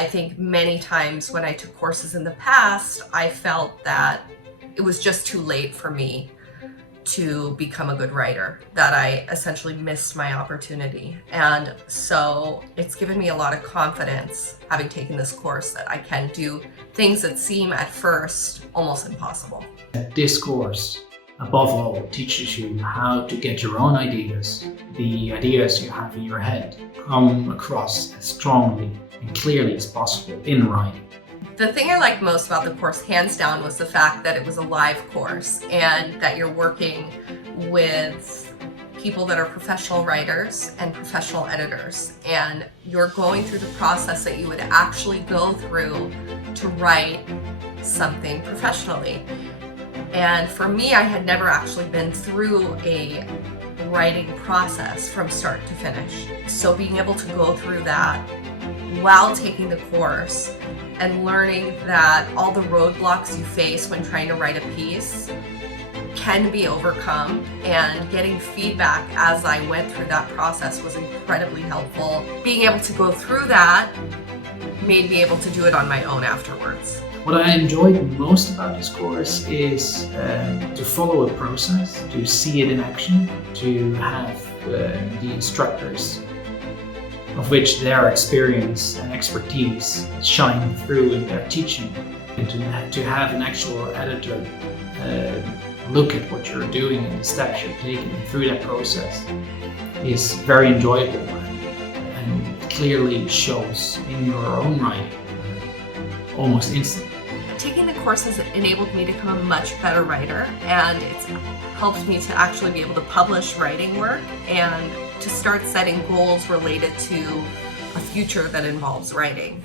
I think many times when I took courses in the past, I felt that it was just too late for me to become a good writer, that I essentially missed my opportunity. And so it's given me a lot of confidence, having taken this course, that I can do things that seem at first almost impossible. This course, above all, teaches you how to get your own ideas, the ideas you have in your head, come across as strongly and clearly as possible in writing. The thing I liked most about the course, hands down, was the fact that it was a live course and that you're working with people that are professional writers and professional editors, and you're going through the process that you would actually go through to write something professionally. And for me, I had never actually been through a writing process from start to finish. So being able to go through that while taking the course and learning that all the roadblocks you face when trying to write a piece can be overcome, and getting feedback as I went through that process was incredibly helpful. Being able to go through that made me able to do it on my own afterwards. What I enjoyed most about this course is to follow a process, to see it in action, to have the instructors, of which their experience and expertise shine through in their teaching, and to have an actual editor look at what you're doing and the steps you're taking through that process is very enjoyable and clearly shows in your own writing almost instantly. Taking the course has enabled me to become a much better writer, and it's helped me to actually be able to publish writing work and to start setting goals related to a future that involves writing.